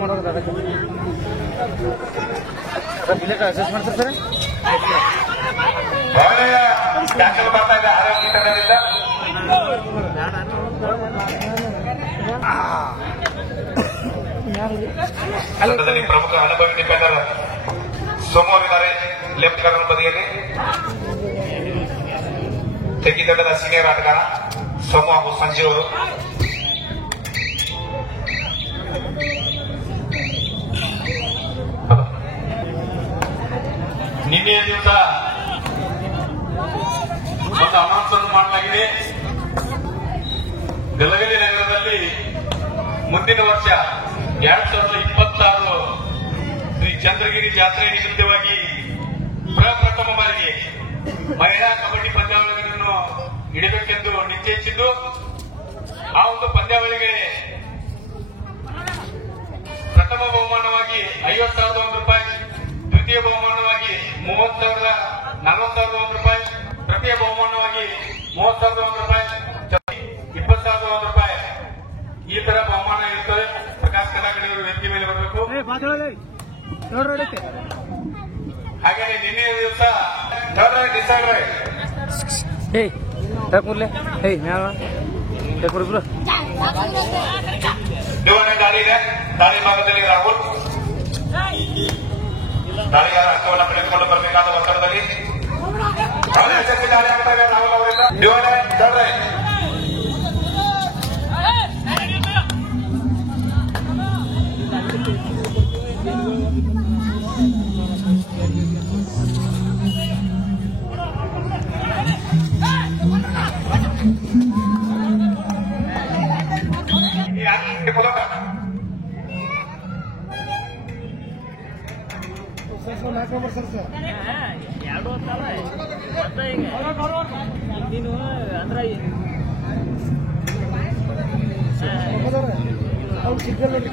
ಮಾಡೋದು ಅದಕ್ಕೆ ಬಿಲೆಟ್ ಅಡ್ಜಸ್ಟ್ ಮಾಡ್ತಾರೆ ಸರ್. ಪ್ರಮುಖ ಅನುಭವಿ ಡಿಫೆಂಡರ್ ಸೋಮು ಇದ್ದಾರೆ ಲೆಫ್ಟ್ ಕಾರ್ನರ್ ಬದಿಯಲ್ಲಿ. ತೆಗಿತಂಡದ ಸೀನಿಯರ್ ಆಟಗಾರ ಸೋಮು ಹಾಗೂ ಸಂಜೀವ್ ಅವರು. ನಿನ್ನೆಯ ದಿವಸ ಒಂದು ಅನೌನ್ಸ್ ಅನ್ನು ಮಾಡಲಾಗಿದೆ. ಗಲಗಲಿ ನಗರದಲ್ಲಿ ಮುಂದಿನ ವರ್ಷ 2026 ಶ್ರೀ ಚಂದ್ರಗಿರಿ ಜಾತ್ರೆ ನಿಮಿತ್ತವಾಗಿ ಪ್ರಪ್ರಥಮ ಬಾರಿಗೆ ಮಹಿಳಾ ಕಬಡ್ಡಿ ಪಂದ್ಯಾವಳಿಗಳನ್ನು ಇಡಬೇಕೆಂದು ನಿಶ್ಚಯಿಸಿದ್ದು, ಆ ಒಂದು ಪಂದ್ಯಾವಳಿಗೆ ಪ್ರಥಮ ಬಹುಮಾನವಾಗಿ 50,001 ರೂಪಾಯಿ, ದ್ವಿತೀಯ ಬಹುಮಾನವಾಗಿ 30,000 40,001 ರೂಪಾಯಿ, ತೃತೀಯ ಬಹುಮಾನವಾಗಿ 30,001 ರೂಪಾಯಿ, 20,001 ರೂಪಾಯಿ ಈ ತರ ಬಹುಮಾನ ಇರುತ್ತದೆ. ಪ್ರಕಾಶ್ ಕಲಾಕಡಿಯವರು ವೇದಿಕೆ ಮೇಲೆ ಬರಬೇಕು. ಹಾಗೆ ನಿನ್ನೆ ದಿವಸ ದಾಳಿ ಇದೆ. ದಾಳಿ ಭಾಗದಲ್ಲಿ ರಾಹುಲ್ ದಾಳಿಗಾರ ಹಕ್ಕವನ್ನು ಪಡೆದುಕೊಂಡು ಬರಬೇಕಾದ ಒತ್ತಡದಲ್ಲಿ ದಾಳಿ ಆಗ್ತಾ ಇದೆ ರಾಹುಲ್ ಅವರಿಂದ. ಎರಡು ಹೊತ್ತಲ್ಲ ನೀನು ಅಂದ್ರೆ ಅವ್ರು ಸಿಗ್ನಲ್ ನೋಡಿ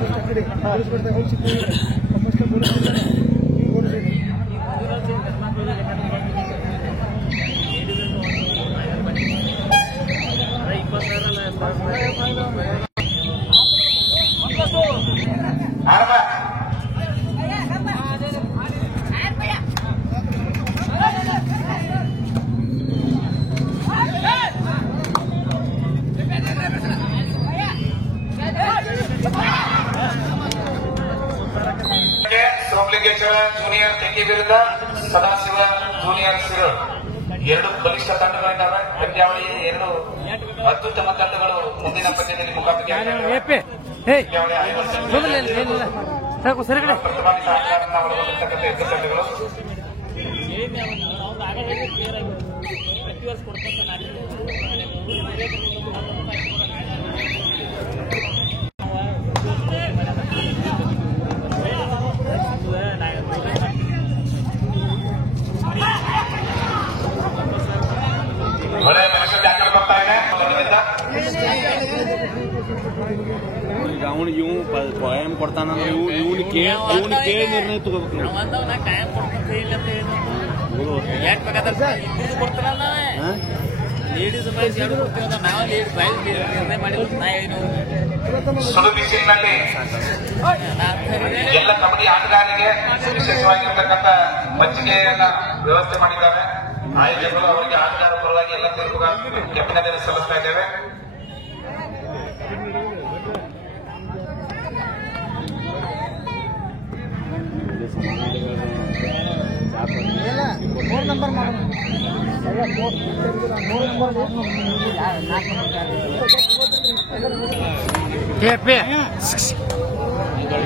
ಸೋಮಲಿಂಗೇಶ್ವರ ಜೂನಿಯರ್ ತೆಂಗಿ ವಿರುದ್ಧ ಸದಾಶಿವ ಜೂನಿಯರ್ ಸಿರೋಡ್ ಎರಡು ಬಲಿಷ್ಠ ತಂಡಗಳಿದ್ದಾವೆ. ಪಂದ್ಯಾವಳಿ ಎರಡು ಅತ್ಯುತ್ತಮ ತಂಡಗಳು ಮುಂದಿನ ಪಂದ್ಯದಲ್ಲಿ ಮುಖಾಮುಖಿಯಾಗಿವೆ. ಪ್ರತಿಭಾನ್ವಿತ ಆಟಗಾರರನ್ನ ಒಳಗೊಂಡಿರ್ತಕ್ಕಂಥ ಎರಡು ತಂಡಗಳು. ಅವನು ಇವು ಪೋಯಂ ಕೊಡ್ತಾನಂದ್ರೆ ಇವನು ಕೇಳಿ ನಿರ್ಣಯ ತಗೋಬೇಕು. ಎಲ್ಲ ಕಬಡ್ಡಿ ಆಟಗಾರರಿಗೆ ವಿಶೇಷವಾಗಿರ್ತಕ್ಕಂಥ ಮಜ್ಜಿಗೆಯನ್ನ ವ್ಯವಸ್ಥೆ ಮಾಡಿದ್ದಾರೆ. ಆಯೋಜಕರು ಅವರಿಗೆ ಆಟಗಾರ ಪರವಾಗಿ ಎಲ್ಲ ಕೆಂಪಿನ ಸಲ್ಲಿಸ್ತಾ ಇದ್ದೇವೆ.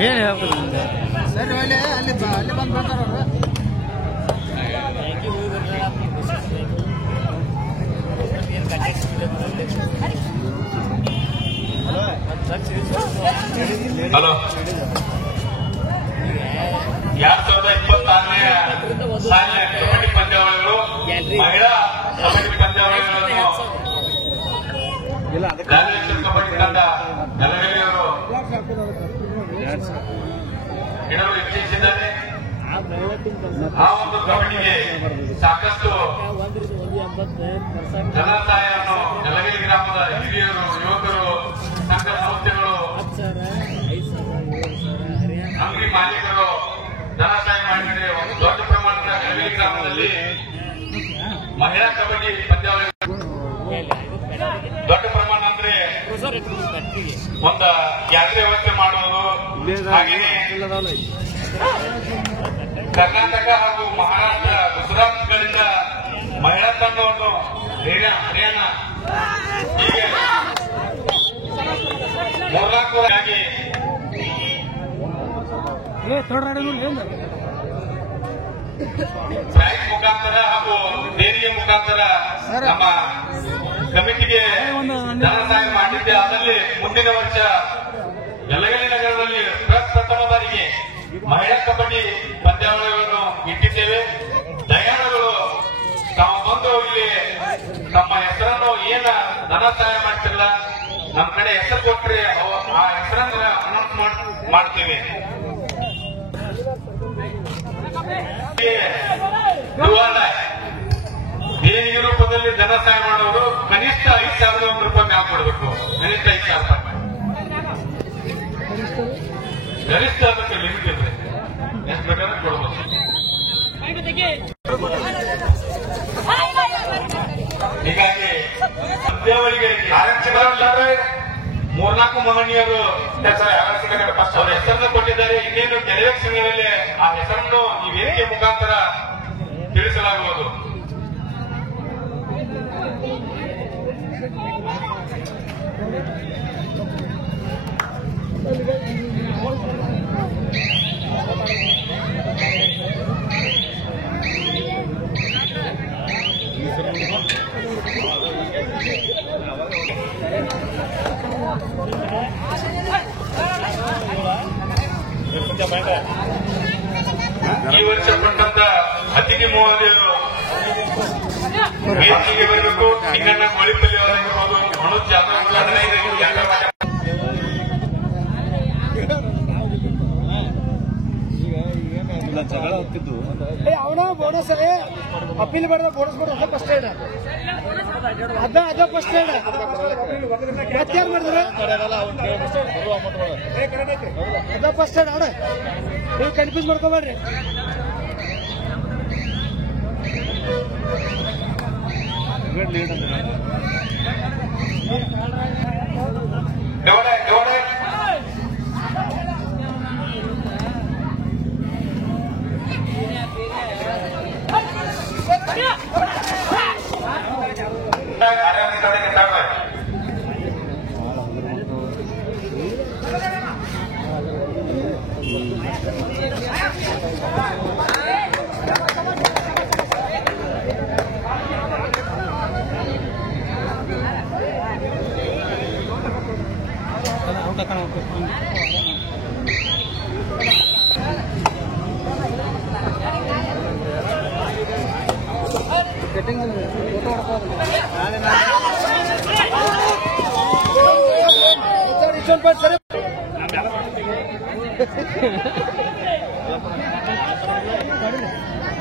ಏನು ಹೇಳ್ತಾರೆ ಸರಿ ಅಲ್ಲಿ ಅಲ್ಲಿ ಬಂದು ಬರ್ತಾರ ಹಲೋ 2026ನೇ ಸಾಲಿನ ಕಬಡ್ಡಿ ಪಂದ್ಯಾವಳಿಗಳು ಮಹಿಳಾ ಕಬಡ್ಡಿ ಪಂದ್ಯಾವಳಿಗಳನ್ನು ರಾಜೇಶ್ವರ ಕಬಡ್ಡಿ ತಂಡ ಗಲಗಲಿಯವರು ಇಡಲು ಇಚ್ಛಿಸಿದ್ದಾರೆ. ಆ ಒಂದು ಕಬಡ್ಡಿಗೆ ಸಾಕಷ್ಟು ಧನಸಹಾಯವನ್ನು ಗಲಗಲಿ ಗ್ರಾಮದ ಹಿರಿಯರು, ಯುವಕರು, ಸಂಘ ಸಂಸ್ಥೆಗಳು ಧನಸಹಾಯ ಮಾಡಿದರೆ ಒಂದು ದೊಡ್ಡ ಪ್ರಮಾಣದ ಗಲಗಲಿ ಗ್ರಾಮದಲ್ಲಿ ಮಹಿಳಾ ಕಬಡ್ಡಿ ಪಂದ್ಯಾವಳಿ ದೊಡ್ಡ ಪ್ರಮಾಣ ಅಂದ್ರೆ ಒಂದು ಯಾತ್ರೆ ವ್ಯವಸ್ಥೆ ಮಾಡುವುದು. ಹಾಗೆಯೇ ಕರ್ನಾಟಕ ಹಾಗೂ ಮಹಾರಾಷ್ಟ್ರ ಗುಜರಾತ್ಗಳಿಂದ ಮಹಿಳಾ ತಂಡವನ್ನು ಹರಿಯಾಣ ಹೀಗೆ 3-4 ಆಗಿ ಬ್ಯಾಂಕ್ ಮುಖಾಂತರ ಹಾಗೂ ದೇಣಿಗೆ ಮುಖಾಂತರ ನಮ್ಮ ಕಮಿಟಿಗೆ ಧನ ಸಹಾಯ ಮಾಡಿದ್ದೆ. ಅದರಲ್ಲಿ ಮುಂದಿನ ವರ್ಷ ಯಲಗಲಿ ನಗರದಲ್ಲಿ ಪ್ರಥಮ ಬಾರಿಗೆ ಮಹಿಳಾ ಕಬಡ್ಡಿ ಪಂದ್ಯಾವಳಿಗಳನ್ನು ಇಟ್ಟಿದ್ದೇವೆ. ದಯಾಳುಗಳು ತಾವು ಬಂದು ಇಲ್ಲಿ ತಮ್ಮ ಹೆಸರನ್ನು ಏನ ಧನ ಸಹಾಯ ಮಾಡ್ತಿಲ್ಲ, ನಮ್ಮ ಕಡೆ ಹೆಸರು ಕೊಟ್ಟರೆ ಆ ಹೆಸರನ್ನು ಅನೌನ್ಸ್ ಮಾಡ್ತೀವಿ. ದೇಣಿಗೆ ರೂಪದಲ್ಲಿ ಧನ ಸಹಾಯ ಮಾಡೋರು ಕನಿಷ್ಠ 5,000 ರೂಪಾಯಿ ಮ್ಯಾಪ್ ಕೊಡಬೇಕು. ಕನಿಷ್ಠ 5,000 ರೂಪಾಯಿ, ಗರಿಷ್ಠ ಅದಕ್ಕೆ ಲಿಮಿಟ್ ಇದ್ರೆ ಎಷ್ಟು ಬೇಕಾದ್ರೆ ಕೊಡಬಹುದು. ಹೀಗಾಗಿ ಪಂದ್ಯಾವಳಿಗೆ ಕಾರ್ಯಕ್ರಮಗಳಾದ್ರೆ 3-4 ಮಹನೀಯರು ಅವರ ಹೆಸರನ್ನು ಕೊಟ್ಟಿದ್ದಾರೆ. ಇನ್ನೇನು ಕೆಲವೇ ಕ್ಷಣಗಳಲ್ಲಿ ಆ ಹೆಸರನ್ನು ಈ ವೇದಿಕೆ ಮುಖಾಂತರ ತಿಳಿಸಲಾಗುವುದು. ಈ ವರ್ಷ ಕೊಟ್ಟಂತ ಅತಿಥಿ ಮಹೋದಯರು ವೇದಿಕೆಗೆ ಬರಬೇಕು. ನಿಂಗಣ್ಣ ಗೋಳಿಪಲ್ಲಿ ಅವರಾಗಿರ್ಬೋದು, ಮನೋಜ್ ಜಾಧವ್ ಜಗಳ ಹೋಗ್ತಿದ್ದು ಅವನ ಬೋನಸ್ ಅಪೀಲ್ ಮಾಡಿದ ಬೋನಸ್ ಕೊಡ ಫಸ್ಟ್ ಏಡ್ ಅದ ಫಸ್ಟ್ ಏಡ್ ಮತ್ತೇನ್ ಮಾಡಿದ್ರೆ ಅದ ಫಸ್ಟ್ ಏಡ್ ಅವಣ ನೀವು ಕನ್ಫ್ಯೂಸ್ ಮಾಡ್ಕೋಬೇಡ್ರಿ.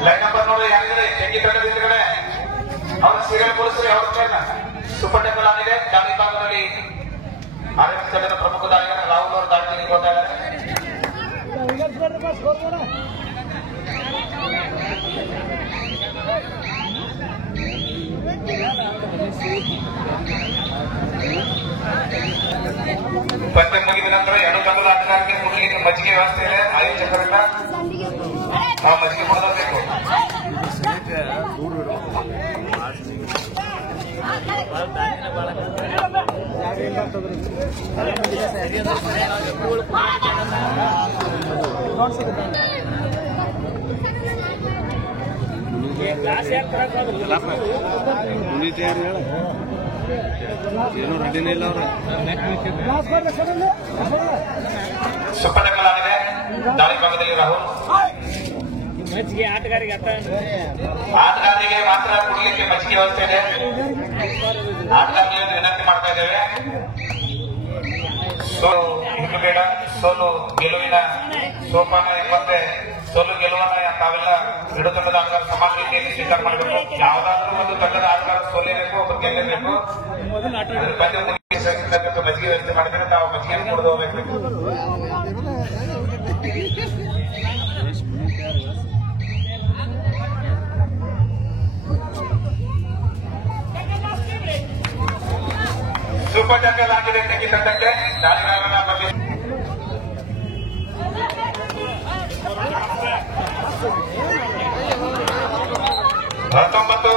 ಲೈನ್ ನಂಬರ್ ನೋಡಿ ಯಾರಿದ್ರೆ ತೆಂಗಿ ತಂಡದಿಂದಗಡೆ ಅವರ ಸೀರಿಯಲ್ ಪೊಲೀಸರು ಯಾವ ಸೂಪರ್ ಟೆಂಪಲ್ ಆಗಿದೆ. ದಾಳಿ ಭಾಗದಲ್ಲಿ ಆರ್ಎಂಎಸ್ ತಂಡದ ಪ್ರಮುಖ ದಾಳಿಗಾರ ರಾಹುಲ್ ಅವರು ದಾಳಿ ತೆಗೆದುಕೊಳ್ತಾ ಇದ್ದಾರೆ. ಪಂದ್ಯ ಮುಗಿದ ನಂತರ ಎರಡು ತಂಡದ ಆಟಗಾರರಿಗೆ ಕುಡಿಲಿಕ್ಕೆ ಮಜ್ಜಿಗೆ ವ್ಯವಸ್ಥೆ ಇದೆ. ಆಯೋಜಕರಿಂದ ನಾವು ಮಜ್ಜಿಗೆ ಕೊಡಬೇಕು. ಏನು ರೆಡಿನೇ ಇಲ್ಲ ಅವ್ರ ಸೂಪರ್ ಟೆಂಪಲ್ ಆಗಿದೆ. ದಾಳಿ ಭಾಗದಲ್ಲಿ ರಾಹುಲ್ ಮಜ್ಜಿಗೆ ಆಟಗಾರಿಗೆ ಆಟಗಾರರಿಗೆ ಮಾತ್ರ ಕುಡಿಲಿಕ್ಕೆ ಮಜ್ಜಿಗೆ ವ್ಯವಸ್ಥೆ ಇದೆ. ಆಟಗಾರರಿಗೆ ವಿನಂತಿ ಮಾಡ್ತಾ ಇದ್ದೇವೆ, ಸೋಲು ಇದು ಬೇಡ, ಸೋಲು ಗೆಲುವಿನ ಸೋಪಾನ ಎಂಬಂತೆ ಸೋಲು ಗೆಲುವನ್ನ ತಾವೆಲ್ಲ ಎರಡು ತಂಡದ ಆಟಗಾರ ಸಮಾನ ರೀತಿಯಲ್ಲಿ ಸ್ವೀಕಾರ ಮಾಡಬೇಕು. ಯಾವುದಾದ್ರೂ ಒಂದು ತಂಡದ ಆಟಗಾರ ಸೋಲೇಬೇಕು, ಒಬ್ಬರು ಗೆಲ್ಲಬೇಕು. ಪಂದ್ಯ ಮುಗಿಸತಕ್ಕಂಥ ಮಜ್ಜಿಗೆ ವ್ಯವಸ್ಥೆ ಮಾಡಿದ್ರೆ ತಾವು ಮಜ್ಜಿಗೆ ಕುಡಿದು ಹೋಗ್ಬೇಕು. ಸೂಪರ್ ಟಕ್ಕಲ್ ಆಗಿದೆ ತೆಗಿ ತಂಡಕ್ಕೆ ದಾಳಿಗಾರನ ಬಗ್ಗೆ 19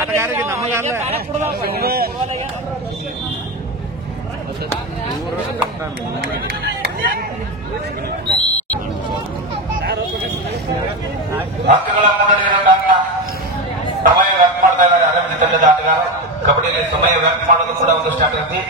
ಆಟಗಾರರಿಗೆ ನಮಗಲ್ಲ ಅಂಕಗಳ ಮುನ್ನಡೆಯಿರೋ ಕಾರಣ ಸಮಯ ವ್ಯರ್ಥ ಮಾಡ್ತಾ ಇದ್ದಾರೆ ಅರವಿಂದ ತಂಡದ ಆಟಗಾರರು. ಕಬಡ್ಡಿಯಲ್ಲಿ ಸಮಯ ವ್ಯರ್ಥ ಮಾಡೋದು ಕೂಡ ಒಂದು ಸ್ಟ್ರಾಟಜಿ.